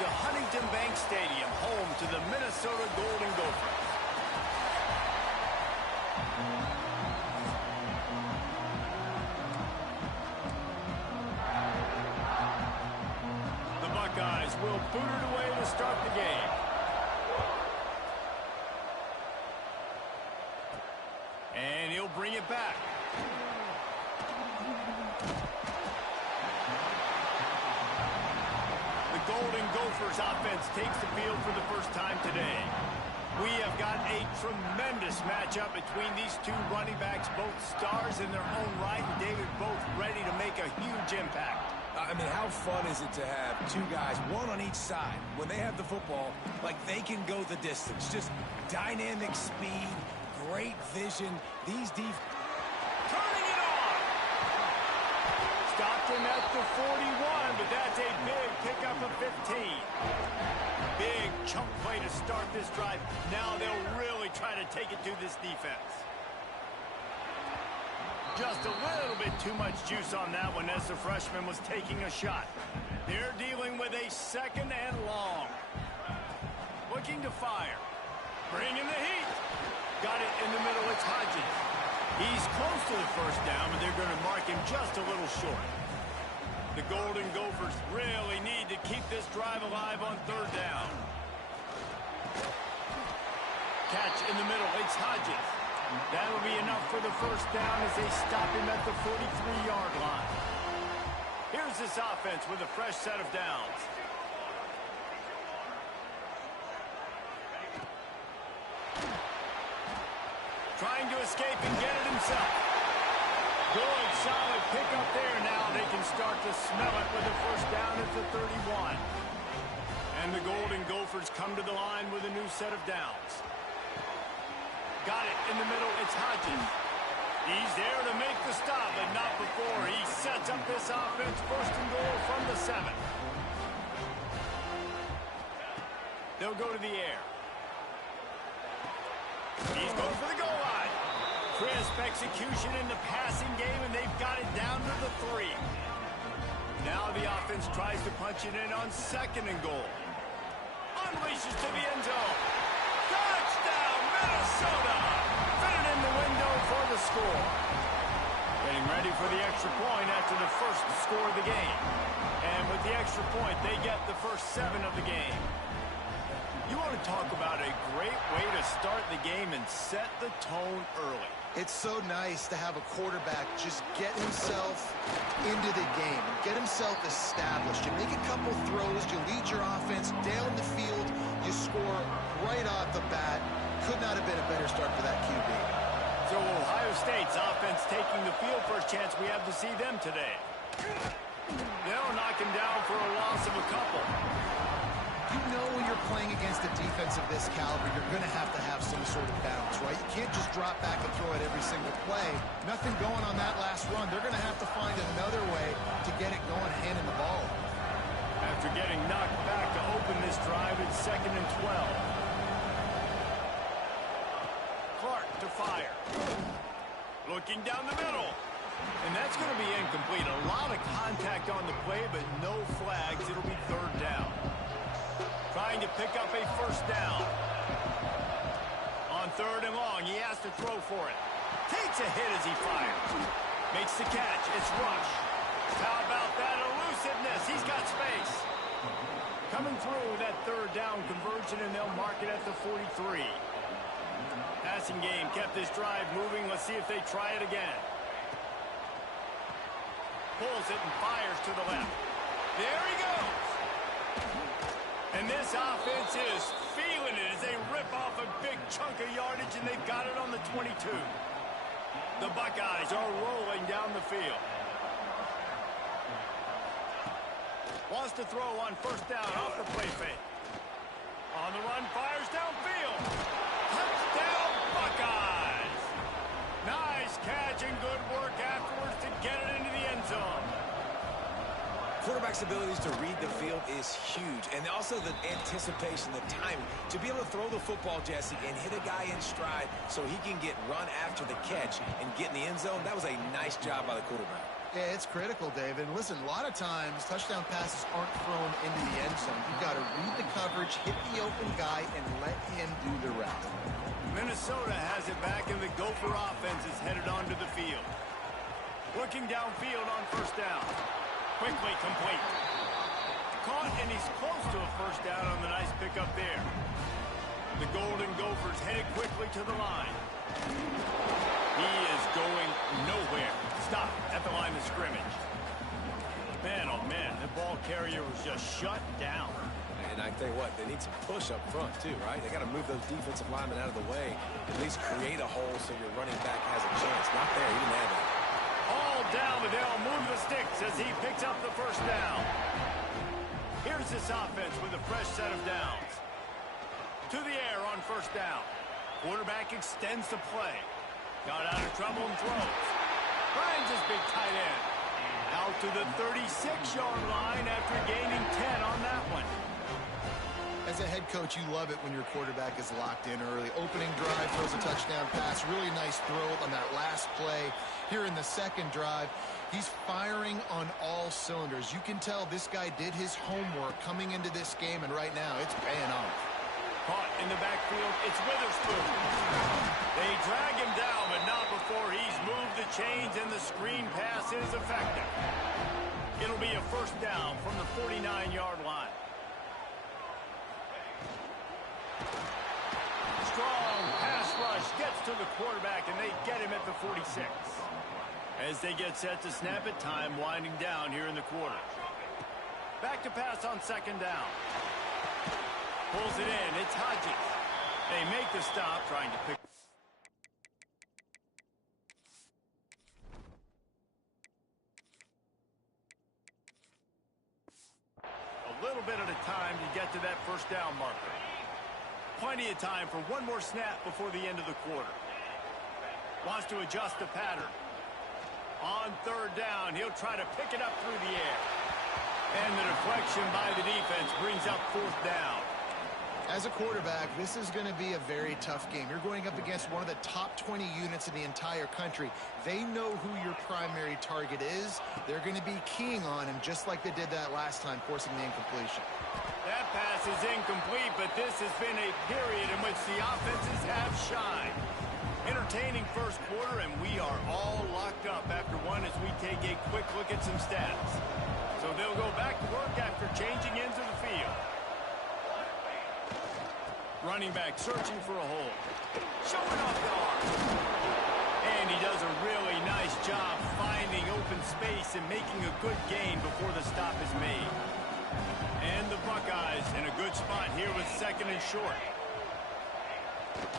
to Huntington Bank Stadium, home to the Minnesota Golden Gophers. The Buckeyes will boot it away to start the game. And he'll bring it back. The Golden Gophers offense takes the field for the first time today. We have got a tremendous matchup between these two running backs, both stars in their own right, and David, both ready to make a huge impact. I mean, how fun is it to have two guys, one on each side, when they have the football, like they can go the distance. Just dynamic speed, great vision. These turning it on. Stopped him at the 41, but that's a big pickup of 15. Big chunk play to start this drive. Now they'll really try to take it to this defense. Just a little bit too much juice on that one as the freshman was taking a shot. They're dealing with a second and long. Looking to fire. Bringing the heat. Got it in the middle. It's Hodges. He's close to the first down, but they're going to mark him just a little short. The Golden Gophers really need to keep this drive alive on third down. Catch in the middle. It's Hodges. That'll be enough for the first down as they stop him at the 43-yard line. Here's this offense with a fresh set of downs. Trying to escape and get it himself. Good, solid pickup there. Now they can start to smell it with a first down at the 31. And the Golden Gophers come to the line with a new set of downs. Got it in the middle. It's Hodges. He's there to make the stop, but not before. He sets up this offense first and goal from the 7. They'll go to the air. He's going for the goal line. Crisp execution in the passing game, and they've got it down to the 3. Now the offense tries to punch it in on second and goal. Unleashes to the end zone. Touchdown, Minnesota! Fit it in the window for the score. Getting ready for the extra point after the first score of the game. And with the extra point, they get the first 7 of the game. You want to talk about a great way to start the game and set the tone early. It's so nice to have a quarterback just get himself into the game, get himself established. You make a couple throws, you lead your offense down the field, you score right off the bat. Could not have been a better start for that QB. So Ohio State's offense taking the field. First chance we have to see them today. They'll knock him down for a loss of a couple. You know when you're playing against a defense of this caliber, you're going to have some sort of balance, right? You can't just drop back and throw it every single play. Nothing going on that last run. They're going to have to find another way to get it going, handing the ball. After getting knocked back to open this drive, it's 2nd and 12. Clark to fire. Looking down the middle. And that's going to be incomplete. A lot of contact on the play, but no flags. It'll be third down. Trying to pick up a first down. On third and long, he has to throw for it. Takes a hit as he fires. Makes the catch. It's Rush. How about that elusiveness? He's got space. Coming through that third down conversion, and they'll mark it at the 43. Passing game kept this drive moving. Let's see if they try it again. Pulls it and fires to the left. There he goes. And this offense is feeling it as they rip off a big chunk of yardage, and they've got it on the 22. The Buckeyes are rolling down the field. Wants to throw on first down off the play fake. On the run, fires downfield. Touchdown, Buckeyes! Nice catch and good work afterwards to get it into the end zone. Quarterback's abilities to read the field is huge, and also the anticipation, the timing. To be able to throw the football, Jesse, and hit a guy in stride so he can get run after the catch and get in the end zone, that was a nice job by the quarterback. Yeah, it's critical, David. And listen, a lot of times touchdown passes aren't thrown into the end zone. You've got to coverage, hit the open guy, and let him do the rest. Minnesota has it back, and the Gopher offense is headed onto the field. Looking downfield on first down. Quickly complete. Caught, and he's close to a first down on the nice pickup there. The Golden Gophers headed quickly to the line. He is going nowhere. Stop at the line of scrimmage. Man, oh man, the ball carrier was just shut down. And I tell you what, they need some push up front too, right? They got to move those defensive linemen out of the way, at least create a hole so your running back has a chance. Not there, he didn't have it. All down, but they'll move the sticks as he picks up the first down. Here's this offense with a fresh set of downs. To the air on first down. Quarterback extends the play. Got out of trouble and throws. Finds his big tight end. Out to the 36-yard line after gaining 10 on that one. As a head coach, you love it when your quarterback is locked in early. Opening drive, throws a touchdown pass. Really nice throw on that last play. Here in the second drive, he's firing on all cylinders. You can tell this guy did his homework coming into this game, and right now it's paying off. Caught in the backfield, it's Witherspoon. They drag him down, but not before he's moved the chains, and the screen pass is effective. It'll be a first down from the 49-yard line. Strong pass rush gets to the quarterback, and they get him at the 46. As they get set to snap it, time winding down here in the quarter. Back to pass on second down. Pulls it in. It's Hodges. They make the stop, trying to pick. A little bit at a time to get to that first down marker. Plenty of time for one more snap before the end of the quarter. Wants to adjust the pattern. On third down, he'll try to pick it up through the air. And the deflection by the defense brings up fourth down. As a quarterback, this is going to be a very tough game. You're going up against one of the top 20 units in the entire country. They know who your primary target is. They're going to be keying on him just like they did that last time, forcing the incompletion. That pass is incomplete, but this has been a period in which the offenses have shined. Entertaining first quarter, and we are all locked up after one as we take a quick look at some stats. So they'll go back to work after changing into the field. Running back searching for a hole. Showing off the arm. And he does a really nice job finding open space and making a good gain before the stop is made. And the Buckeyes in a good spot here with second and short.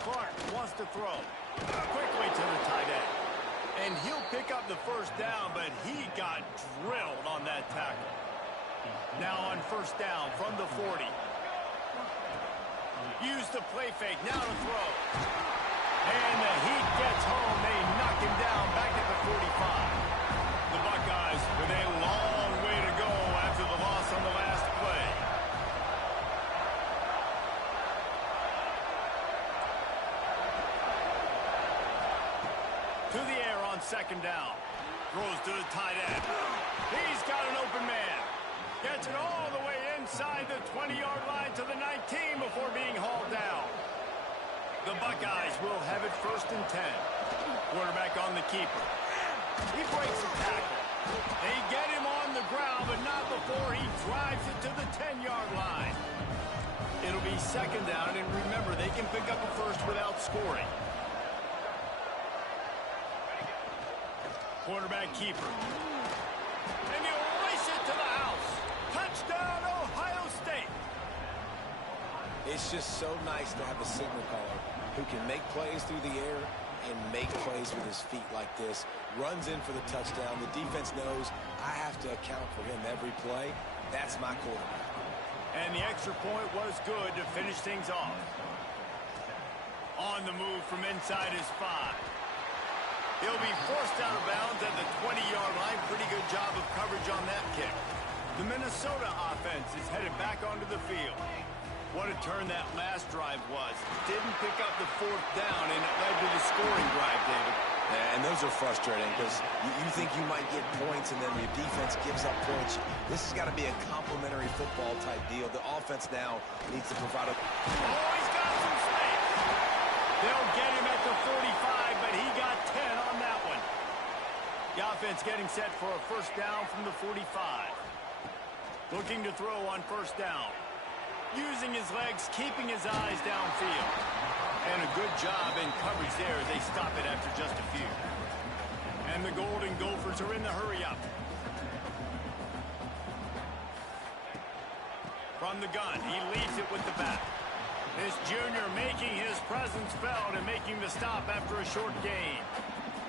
Clark wants to throw. Quickly to the tight end. And he'll pick up the first down, but he got drilled on that tackle. Now on first down from the 40. Use the play fake, now to throw. And the Heat gets home. They knock him down back at the 45. The Buckeyes with a long way to go after the loss on the last play. To the air on second down. Throws to the tight end. He's got an open man. Gets it all the way inside the 20-yard line to the 19 before being hauled down. The Buckeyes will have it first and 10. Quarterback on the keeper. He breaks a tackle. They get him on the ground, but not before he drives it to the 10-yard line. It'll be second down, and remember, they can pick up a first without scoring. Quarterback keeper. And he'll race it to the house. Touchdown, Ohio State. It's just so nice to have a signal caller who can make plays through the air and make plays with his feet like this. Runs in for the touchdown. The defense knows I have to account for him every play. That's my quarterback. And the extra point was good to finish things off. On the move from inside his 5. He'll be forced out of bounds at the 20-yard line. Pretty good job of coverage on that kick. The Minnesota offense is headed back onto the field. What a turn that last drive was. Didn't pick up the fourth down, and it led to the scoring drive, David. And those are frustrating because you think you might get points and then your defense gives up points. This has got to be a complementary football type deal. The offense now needs to provide a... Oh, he's got some space. They'll get him at the 45, but he got 10 on that one. The offense getting set for a first down from the 45. Looking to throw on first down. Using his legs, keeping his eyes downfield. And a good job in coverage there as they stop it after just a few. And the Golden Gophers are in the hurry-up. From the gun, he leads it with the back. This junior making his presence felt and making the stop after a short gain.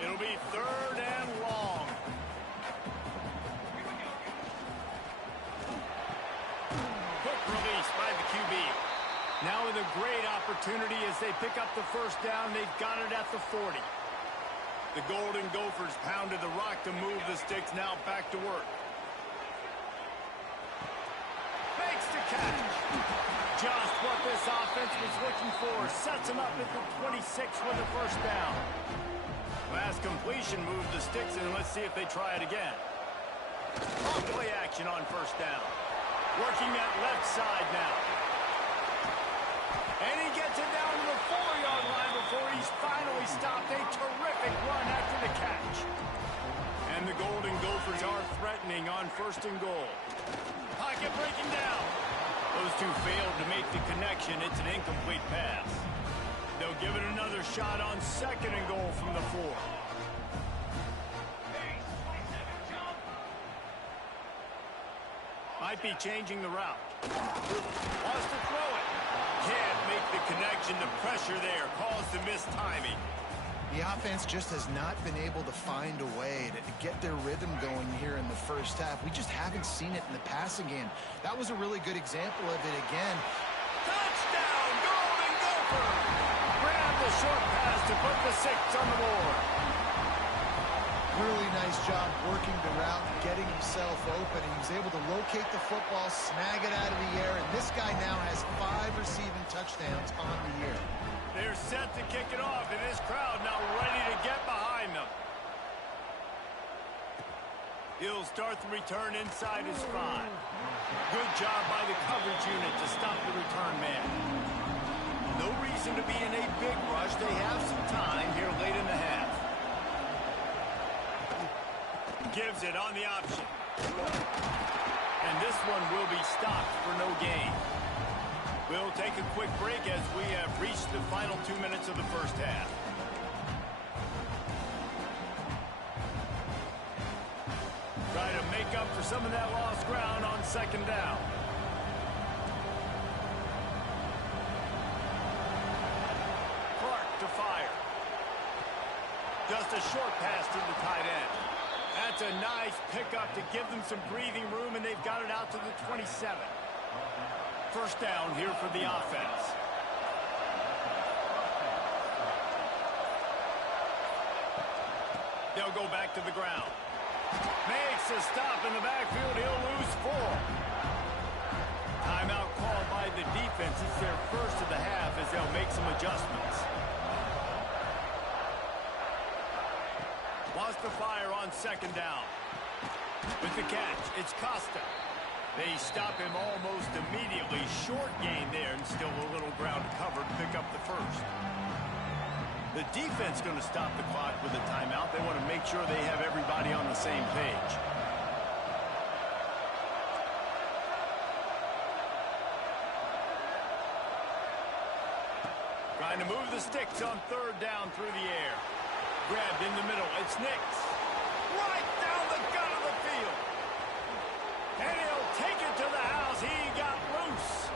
It'll be 3rd and long. Quick release by the QB. Now with a great opportunity as they pick up the first down. They've got it at the 40. The Golden Gophers pounded the rock to move the sticks. Now back to work. Makes the catch. Just what this offense was looking for. Sets him up at the 26 with the first down. Last completion moved the sticks, and let's see if they try it again. On play action on first down. Working that left side now. And he gets it down to the 4-yard line before he's finally stopped. A terrific run after the catch. And the Golden Gophers are threatening on 1st and goal. Pocket breaking down. Those two failed to make the connection. It's an incomplete pass. They'll give it another shot on 2nd and goal from the 4. Might be changing the route. Wants to throw it. Can't make the connection. The pressure there caused the missed timing. The offense just has not been able to find a way to get their rhythm going here in the first half. We just haven't seen it in the passing game. That was a really good example of it again. Touchdown, Golden Gopher! Grab the short pass to put the 6 on the board. Really nice job working the route, getting himself open, and he was able to locate the football, snag it out of the air, and this guy now has 5 receiving touchdowns on the year. They're set to kick it off, and this crowd now ready to get behind them. He'll start the return inside his 5. Good job by the coverage unit to stop the return man. No reason to be in a big rush. They have some time here late in the half. Gives it on the option. And this one will be stopped for no gain. We'll take a quick break as we have reached the final 2 minutes of the first half. Try to make up for some of that lost ground on 2nd down. Clark to fire. Just a short pass to the tight end. That's a nice pickup to give them some breathing room, and they've got it out to the 27. First down here for the offense. They'll go back to the ground. Makes a stop in the backfield. He'll lose 4. Timeout called by the defense. It's their first of the half as they'll make some adjustments. Wants to fire on 2nd down. With the catch, it's Costa. They stop him almost immediately. Short gain there and still a little ground covered. Pick up the first. The defense going to stop the clock with a timeout. They want to make sure they have everybody on the same page. Trying to move the sticks on 3rd down through the air. Grabbed in the middle. It's Nix. Right down the gut of the field. And he'll take it to the house. He got loose.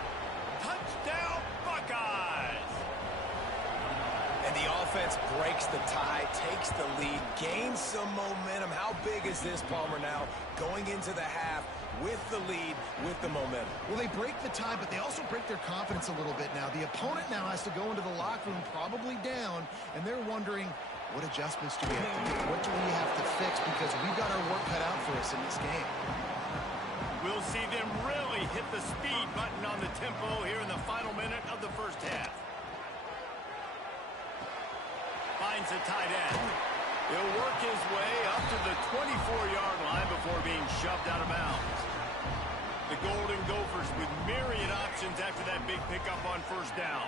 Touchdown, Buckeyes. And the offense breaks the tie, takes the lead, gains some momentum. How big is this, Palmer, now going into the half with the lead, with the momentum? Well, they break the tie, but they also break their confidence a little bit now. The opponent now has to go into the locker room probably down, and they're wondering, what adjustments do we have to make? What do we have to fix? Because we've got our work cut out for us in this game. We'll see them really hit the speed button on the tempo here in the final minute of the first half. Finds a tight end. He'll work his way up to the 24-yard line before being shoved out of bounds. The Golden Gophers with myriad options after that big pickup on first down.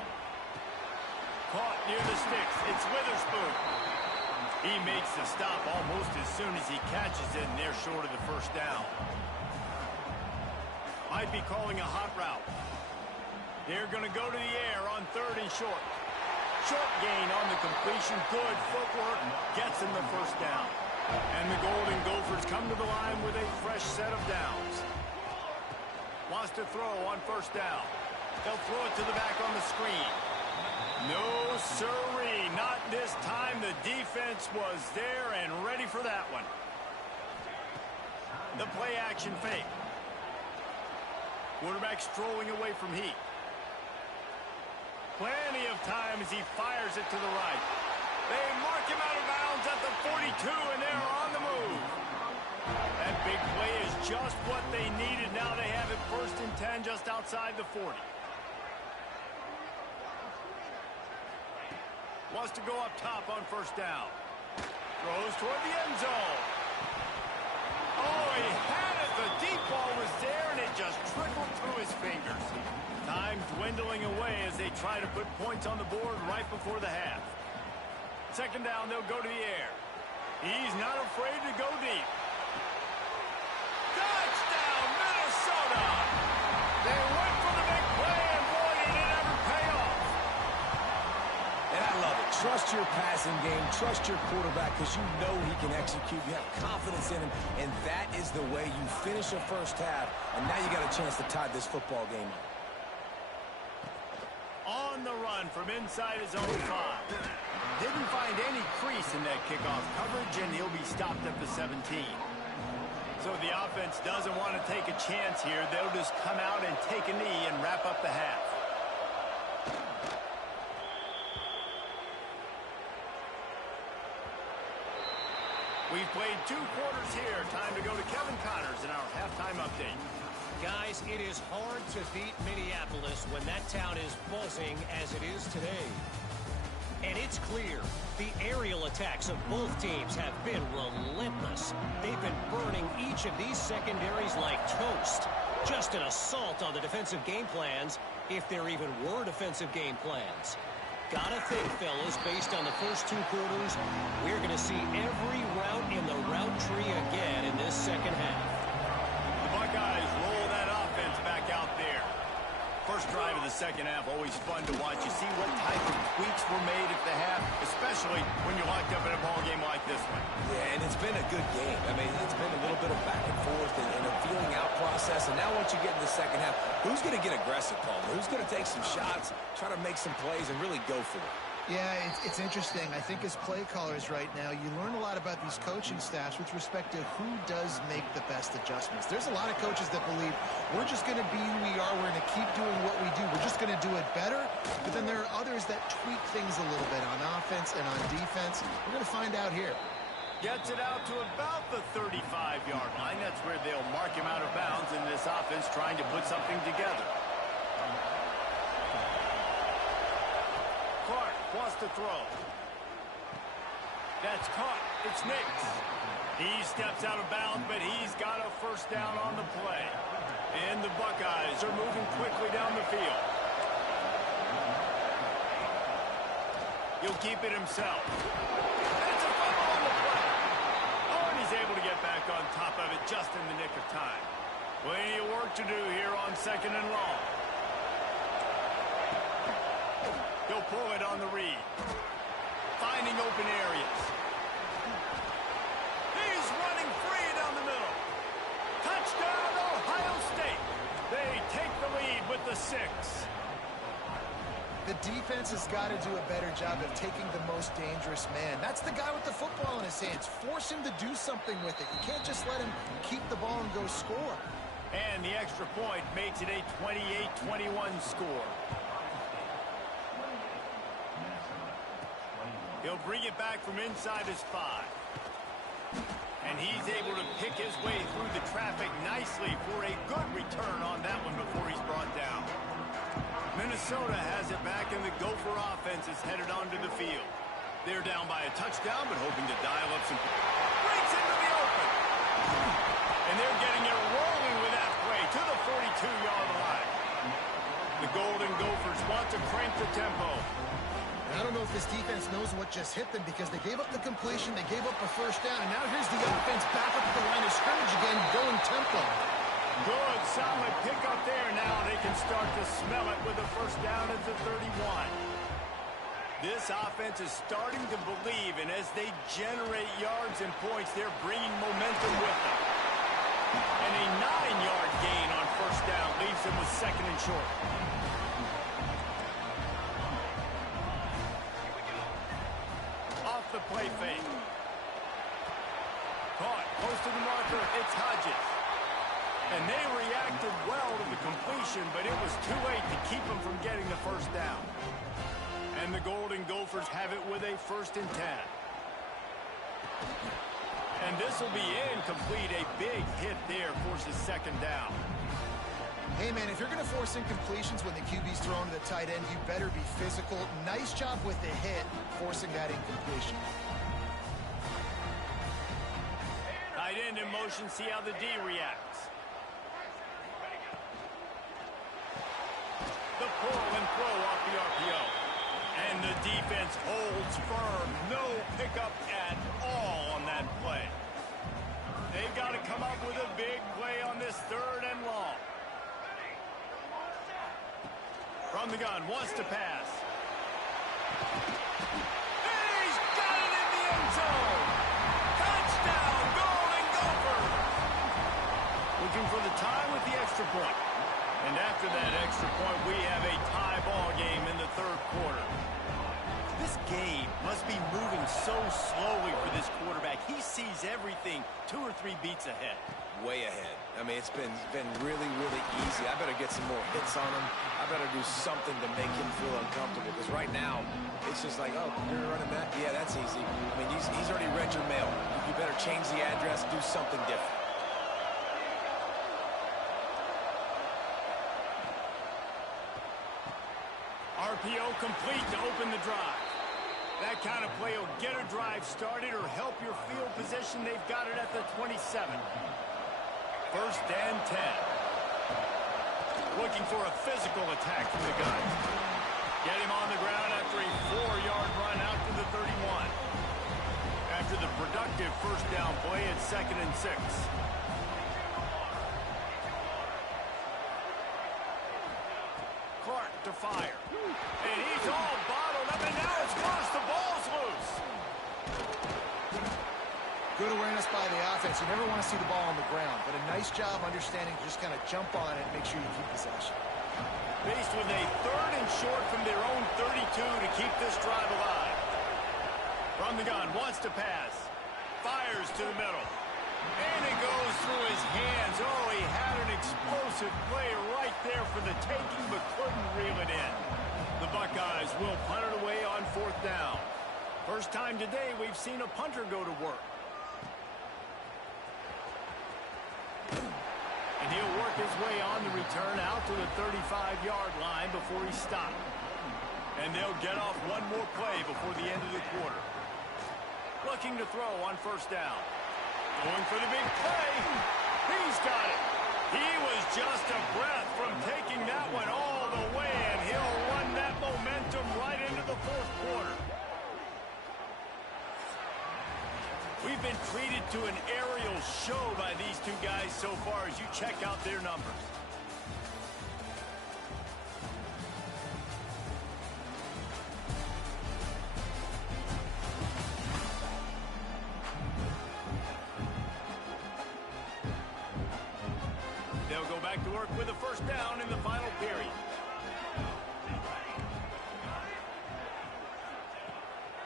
Caught near the sticks. It's Witherspoon. He makes the stop almost as soon as he catches it, and they're short of the first down. Might be calling a hot route. They're going to go to the air on 3rd and short. Short gain on the completion. Good footwork. Gets him the first down. And the Golden Gophers come to the line with a fresh set of downs. Wants to throw on first down. They'll throw it to the back on the screen. No, sirree. Not this time. The defense was there and ready for that one. The play action fake. Quarterback strolling away from heat. Plenty of time as he fires it to the right. They mark him out of bounds at the 42, and they're on the move. That big play is just what they needed. Now they have it 1st and 10 just outside the 40. Wants to go up top on first down. Throws toward the end zone. Oh, he had it. The deep ball was there, and it just trickled through his fingers. Time dwindling away as they try to put points on the board right before the half. 2nd down, they'll go to the air. He's not afraid to go deep. Touchdown, Minnesota! They went for the big play, and boy, did it ever pay off. And I love it. Trust your passing game. Trust your quarterback because you know he can execute. You have confidence in him, and that is the way you finish a first half. And now you got a chance to tie this football game up. On the run from inside his own 5. Didn't find any crease in that kickoff coverage, and he'll be stopped at the 17. So the offense doesn't want to take a chance here. They'll just come out and take a knee and wrap up the half. We've played 2 quarters here. Time to go to Kevin Connors in our halftime update. Guys, it is hard to beat Minneapolis when that town is buzzing as it is today. And it's clear, the aerial attacks of both teams have been relentless. They've been burning each of these secondaries like toast. Just an assault on the defensive game plans, if there even were defensive game plans. Gotta think, fellas, based on the first 2 quarters, we're going to see every route in the route tree again in this second half. The Buckeyes roll that offense back out there. First drive of the second half, always fun to watch. You see what type of tweaks were made at the half, especially when you're locked up in a ball game like this one. Yeah, and it's been a good game. I mean, it's been a little bit of back and forth and a feeling out process. And now once you get in the second half, who's going to get aggressive, Paul? Who's going to take some shots, try to make some plays, and really go for it? Yeah, it's interesting. I think as play callers right now, you learn a lot about these coaching staffs with respect to who does make the best adjustments. There's a lot of coaches that believe we're just going to be who we are. We're going to keep doing what we do. We're just going to do it better. But then there are others that tweak things a little bit on offense and on defense. We're going to find out here. Gets it out to about the 35-yard line. That's where they'll mark him out of bounds in this offense trying to put something together. Clark wants to throw. That's caught. It's Nix. He steps out of bounds, but he's got a first down on the play. And the Buckeyes are moving quickly down the field. He'll keep it himself. That's a fumble on the play. Oh, and he's able to get back on top of it just in the nick of time. Plenty of work to do here on 2nd and long. He'll pull it on the read. Finding open areas. He's running free down the middle. Touchdown, Ohio State. They take the lead with the 6. The defense has got to do a better job of taking the most dangerous man. That's the guy with the football in his hands. Force him to do something with it. You can't just let him keep the ball and go score. And the extra point makes it a 28-21 score. He'll bring it back from inside his 5. And he's able to pick his way through the traffic nicely for a good return on that one before he's brought down. Minnesota has it back, and the Gopher offense is headed onto the field. They're down by a touchdown, but hoping to dial up some... Breaks into the open. And they're getting it rolling with that play to the 42-yard line. The Golden Gophers want to crank the tempo. I don't know if this defense knows what just hit them because they gave up the completion, they gave up a first down, and now here's the offense back up at the line of scrimmage again, going tempo. Good, solid pickup there. Now they can start to smell it with a first down at the 31. This offense is starting to believe, and as they generate yards and points, they're bringing momentum with them. And a 9-yard gain on first down leaves them with second and short. Off the play fake. Caught, close to the marker, it's Hodges. And they reacted well to the completion, but it was too late to keep them from getting the first down. And the Golden Gophers have it with a 1st and 10. And this will be incomplete. A big hit there forces second down. Hey, man, if you're going to force incompletions when the QB's thrown to the tight end, you better be physical. Nice job with the hit, forcing that incompletion. Tight end in motion, see how the D reacts. The pull and throw off the RPO. And the defense holds firm. No pickup at all on that play. They've got to come up with a big play on this 3rd and long. From the gun, wants to pass. He's got it in the end zone. Touchdown, Golden Gophers. Looking for the tie with the extra point. And after that extra point, we have a tie ball game in the 3rd quarter. This game must be moving so slowly for this quarterback. He sees everything 2 or 3 beats ahead. Way ahead. I mean, it's been really, really easy. I better get some more hits on him. I better do something to make him feel uncomfortable. Because right now, it's just like, oh, you're running that? Yeah, that's easy. I mean, he's already read your mail. You better change the address, do something different. RPO complete to open the drive. That kind of play will get a drive started or help your field position. They've got it at the 27. 1st and 10. Looking for a physical attack from the guys. Get him on the ground after a 4-yard run out to the 31. After the productive first down play, it's 2nd and 6. Clark to fire. And he's all bottled up, and now it's forced. The ball's loose. Good awareness by the offense. You never want to see the ball on the ground, but a nice job understanding to just kind of jump on it and make sure you keep possession. Faced with a 3rd and short from their own 32 to keep this drive alive. From the gun, wants to pass. Fires to the middle. And it goes through his hands. Oh, he had an explosive play right there for the taking, but couldn't reel it in. The Buckeyes will punt it away on 4th down. First time today we've seen a punter go to work. And he'll work his way on the return out to the 35-yard line before he's stopped. And they'll get off one more play before the end of the quarter. Looking to throw on 1st down. Going for the big play. He's got it. He was just a breath from taking that one all the way, and he'll run that momentum right into the 4th quarter. We've been treated to an aerial show by these two guys so far as you check out their numbers. They'll go back to work with a 1st down in the final period.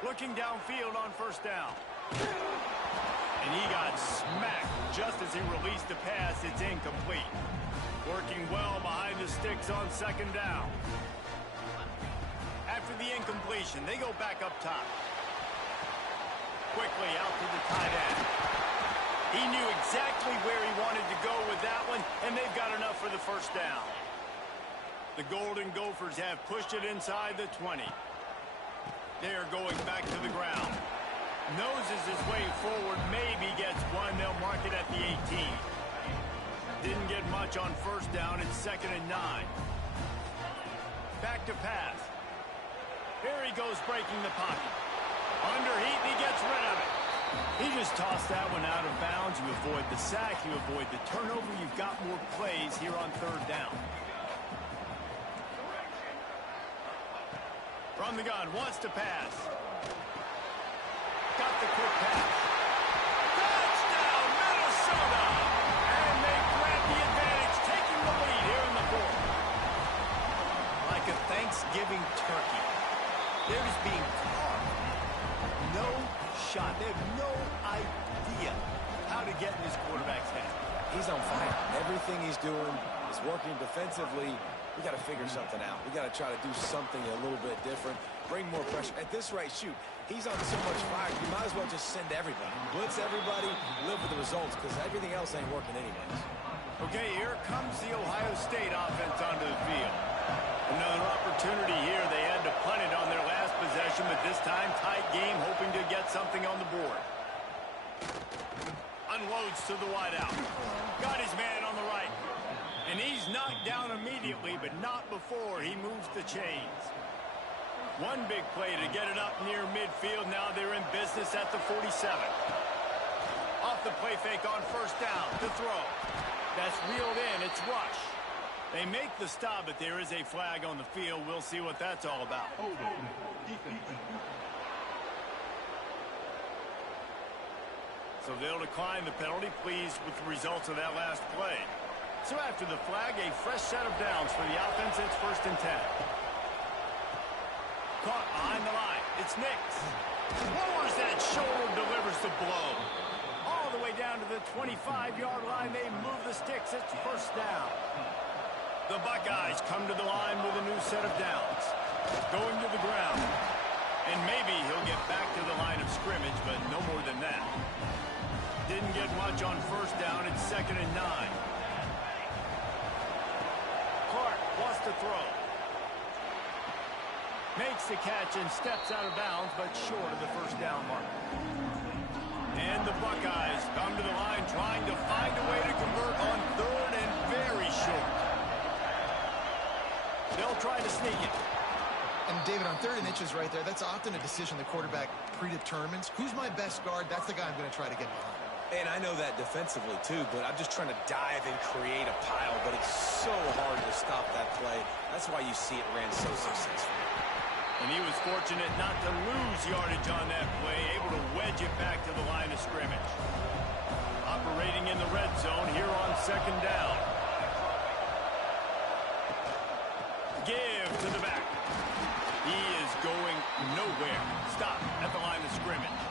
Looking downfield on 1st down. And he got smacked just as he released the pass. It's incomplete. Working well behind the sticks on 2nd down. After the incompletion, they go back up top. Quickly out to the tight end. He knew exactly where he wanted to go with that one, and they've got enough for the 1st down. The Golden Gophers have pushed it inside the 20. They are going back to the ground. Noses his way forward, maybe gets one. They'll mark it at the 18. Didn't get much on first down. It's 2nd and 9. Back to pass. Here he goes breaking the pocket. Under heat, and he gets rid of it. He just tossed that one out of bounds. You avoid the sack, you avoid the turnover. You've got more plays here on 3rd down. From the gun, wants to pass. Got the quick pass. Touchdown, Minnesota! And they grab the advantage, taking the lead here in the 4th. Like a Thanksgiving turkey. They're just being carved. No shot. They have no idea how to get in this quarterback's head. He's on fire. Everything he's doing is working defensively. We got to figure something out. We got to try to do something a little bit different. Bring more pressure. At this rate, shoot, he's on so much fire, you might as well just send everybody. Blitz everybody, live with the results, because everything else ain't working anyways. Okay, here comes the Ohio State offense onto the field. Another opportunity here. They had to punt it on their last possession, but this time tight game, hoping to get something on the board. Unloads to the wideout. Got his man on the right. And he's knocked down immediately, but not before he moves the chains. One big play to get it up near midfield. Now they're in business at the 47. Off the play fake on first down to throw. That's reeled in. It's Rush. They make the stop, but there is a flag on the field. We'll see what that's all about. So they'll decline the penalty, pleased with the results of that last play. So after the flag, a fresh set of downs for the offense. It's 1st and 10. Caught behind the line. It's Nix. Lowers that shoulder, delivers the blow. All the way down to the 25-yard line. They move the sticks. It's 1st down. The Buckeyes come to the line with a new set of downs. Going to the ground. And maybe he'll get back to the line of scrimmage, but no more than that. Didn't get much on first down. It's 2nd and 9. Clark wants to throw. Makes the catch and steps out of bounds, but short of the first down mark. And the Buckeyes come to the line trying to find a way to convert on 3rd and very short. They'll try to sneak it. And David, on 3rd and inches right there, that's often a decision the quarterback predetermines. Who's my best guard? That's the guy I'm going to try to get behind. And I know that defensively, too, but I'm just trying to dive and create a pile, but it's so hard to stop that play. That's why you see it ran so successfully. And he was fortunate not to lose yardage on that play, able to wedge it back to the line of scrimmage. Operating in the red zone here on 2nd down. Give to the back. He is going nowhere. Stop at the line of scrimmage.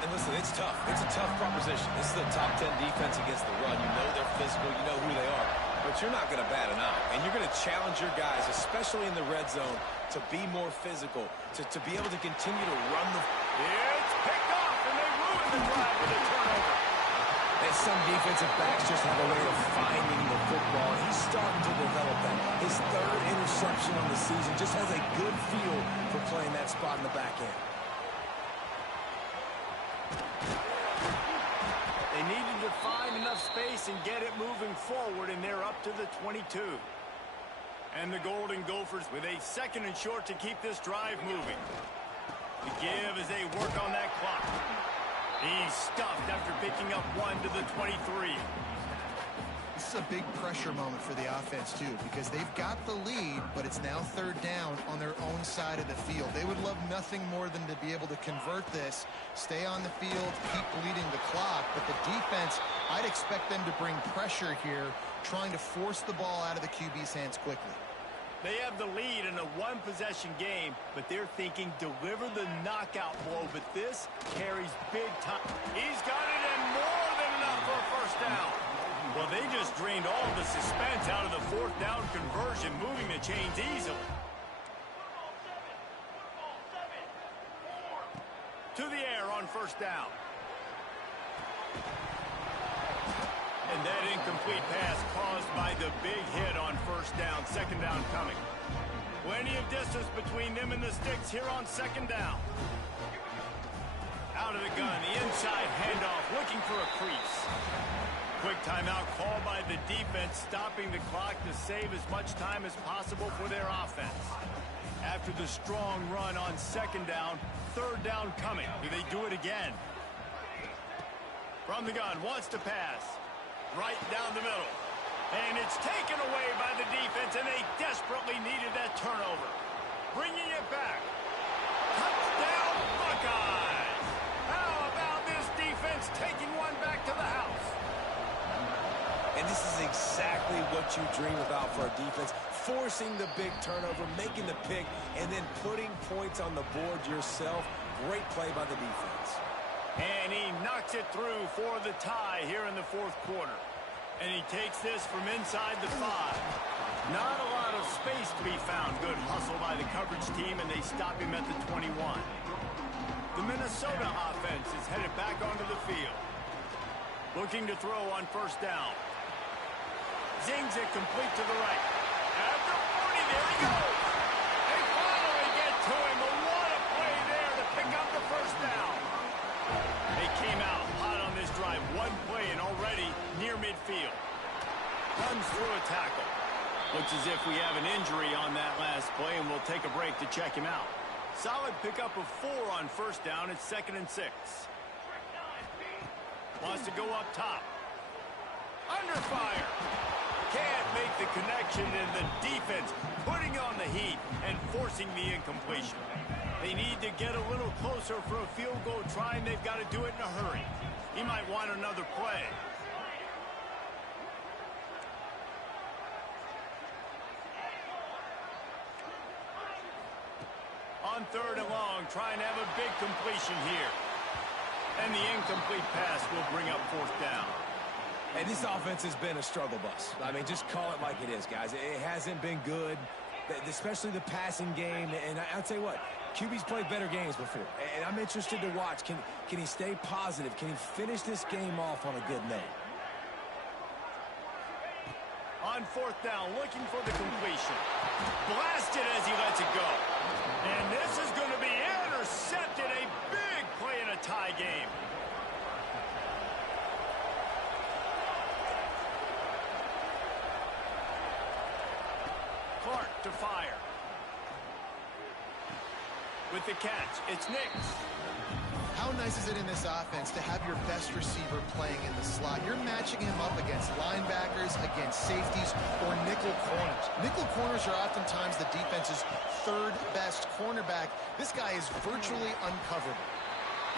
And listen, it's tough. It's a tough proposition. This is a top 10 defense against the run. You know they're physical. You know who they are. But you're not going to bat an eye. And you're going to challenge your guys, especially in the red zone, to be more physical, to be able to continue to run the... It's picked off, and they ruin the drive with a turnover. And some defensive backs just have a way of finding the football. And he's starting to develop that. His 3rd interception on the season just has a good feel for playing that spot in the back end. They needed to find enough space and get it moving forward, and they're up to the 22. And the Golden Gophers with a 2nd and short to keep this drive moving. The give as they work on that clock. He's stuffed after picking up 1 to the 23. This is a big pressure moment for the offense, too, because they've got the lead, but it's now 3rd down on their own side of the field. They would love nothing more than to be able to convert this, stay on the field, keep bleeding the clock. But the defense, I'd expect them to bring pressure here, trying to force the ball out of the QB's hands quickly. They have the lead in a one-possession game, but they're thinking deliver the knockout blow, but this carries big time. He's got it and more than enough for a first down. Well, they just drained all of the suspense out of the 4th down conversion, moving the chains easily. To the air on first down. And that incomplete pass caused by the big hit on first down. 2nd down coming. Plenty of distance between them and the sticks here on second down. Out of the gun, the inside handoff, looking for a crease. Quick timeout called by the defense, stopping the clock to save as much time as possible for their offense. After the strong run on second down, third down coming. Do they do it again? From the gun, wants to pass. Right down the middle. And it's taken away by the defense, and they desperately needed that turnover. Bringing it back. Touchdown, Buckeyes! How about this defense taking one back to the house? And this is exactly what you dream about for a defense. Forcing the big turnover, making the pick, and then putting points on the board yourself. Great play by the defense. And he knocks it through for the tie here in the fourth quarter. And he takes this from inside the 5. Not a lot of space to be found. Good hustle by the coverage team, and they stop him at the 21. The Minnesota offense is headed back onto the field. Looking to throw on first down. Zings it complete to the right. After 40, there he goes. They finally get to him, but what a play there to pick up the first down. They came out hot on this drive. One play and already near midfield. Runs through a tackle. Looks as if we have an injury on that last play, and we'll take a break to check him out. Solid pickup of 4 on first down. It's 2nd and 6. Wants to go up top. Under fire. Can't make the connection, and the defense putting on the heat and forcing the incompletion. They need to get a little closer for a field goal try, and they've got to do it in a hurry. He might want another play. On 3rd and long, trying to have a big completion here. And the incomplete pass will bring up 4th down. And this offense has been a struggle bus. I mean, just call it like it is, guys. It hasn't been good, especially the passing game. And I'll tell you what, QB's played better games before. And I'm interested to watch. Can he stay positive? Can he finish this game off on a good note? On 4th down, looking for the completion. Blasted as he lets it go. And this is going to be intercepted. A big play in a tie game. Clark to fire. With the catch, it's Nix. How nice is it in this offense to have your best receiver playing in the slot? You're matching him up against linebackers, against safeties, or nickel corners. Nickel corners are oftentimes the defense's 3rd best cornerback. This guy is virtually uncoverable.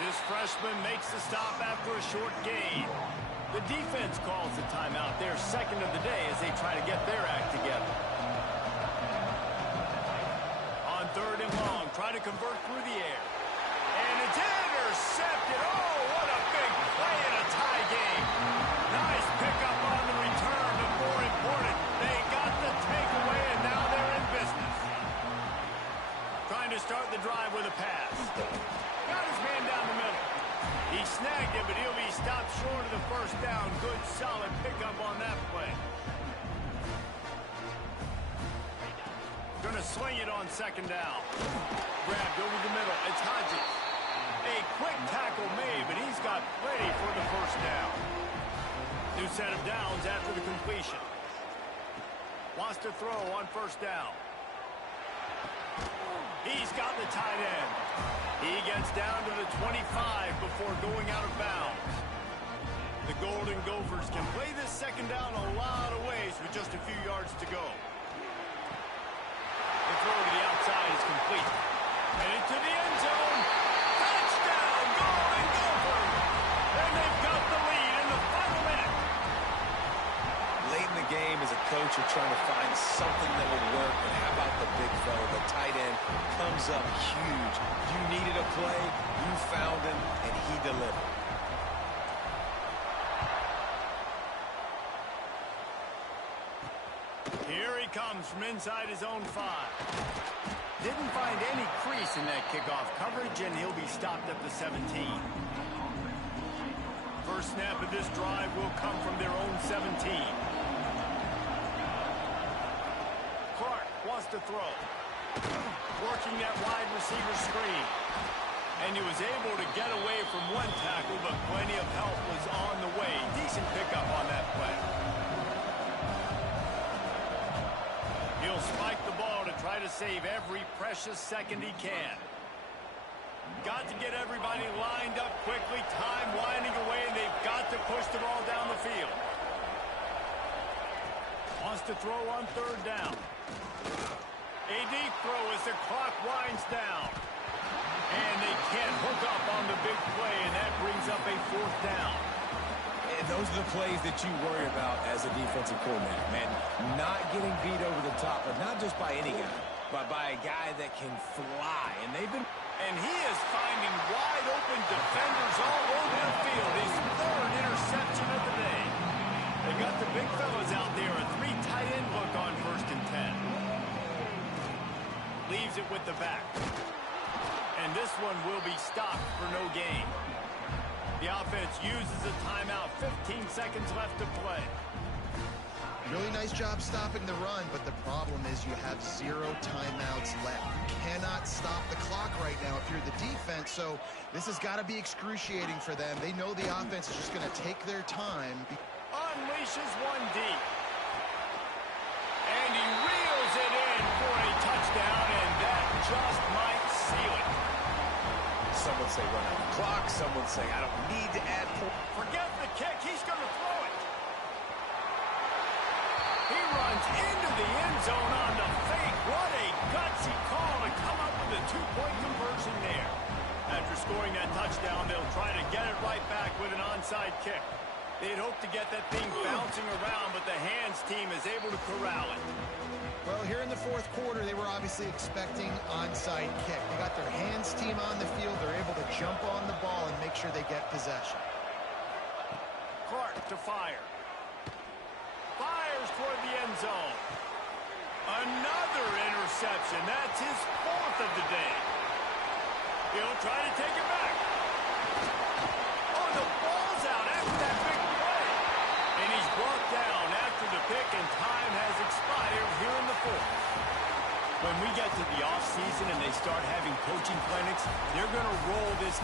This freshman makes the stop after a short gain. The defense calls the timeout. Their 2nd of the day as they try to get their act together. On 3rd and long, try to convert through the air. And it's intercepted. Oh, what a big play in a tie game. Nice pickup on the return, but more important, they got the takeaway, and now they're in business. Trying to start the drive with a pass. Got his man down the middle. He snagged it, but he'll be stopped short of the first down. Good, solid pickup on that play. Going to swing it on 2nd down. Grabbed over the middle. It's Hodges. A quick tackle made, but he's got plenty for the first down. New set of downs after the completion. Wants to throw on first down. He's got the tight end. He gets down to the 25 before going out of bounds. The Golden Gophers can play this 2nd down a lot of ways with just a few yards to go. The throw to the outside is complete. Headed to the end zone. Touchdown, Golden Gophers! And they've got the lead in the final minute. Late in the game, as a coach, you're trying to find something that would work. And how about the big fella? The tight end comes up huge. You needed a play, you found him, and he delivered. Here he comes from inside his own 5. Didn't find any crease in that kickoff coverage, and he'll be stopped at the 17. First snap of this drive will come from their own 17. Clark wants to throw. Working that wide receiver screen. And he was able to get away from one tackle, but plenty of help was on the way. Decent pickup on that play. He'll spike the ball to try to save every precious second he can. Got to get everybody lined up quickly. Time winding away, and they've got to push the ball down the field. Wants to throw on third down. A deep throw as the clock winds down. And they can't hook up on the big play, and that brings up a fourth down. And those are the plays that you worry about as a defensive coordinator, man. Not getting beat over the top, but not just by any guy, but by a guy that can fly. And they've been... And he is finding wide open defenders all over the field. His third interception of the day. They got the big fellas out there. A 3 tight end look on 1st and 10. Leaves it with the back. And this one will be stopped for no gain. The offense uses a timeout. 15 seconds left to play. Really nice job stopping the run, but the problem is you have 0 timeouts left. You cannot stop the clock right now if you're the defense, so this has got to be excruciating for them. They know the offense is just going to take their time. Unleashes one deep. And he reels it in for a touchdown, and that just might seal it. Some would say run out the clock. Some would say I don't need to add points. Forget the kick. He's going to throw it. He runs into the end zone on the fake. What a gutsy call to come up with a 2-point conversion there. After scoring that touchdown, they'll try to get it right back with an onside kick. They'd hope to get that thing bouncing around, but the hands team is able to corral it. Well, here in the 4th quarter, they were obviously expecting onside kick. They got their hands team on the field. They're able to jump on the ball and make sure they get possession. Clark to fire. Fires toward the end zone. Another interception. That's his 4th of the day. He'll try to take it back. Oh, the ball's out after that big play. And he's brought down after the pick, and time has expired here in the 4th. When we get to the offseason and they start having coaching clinics, they're going to roll this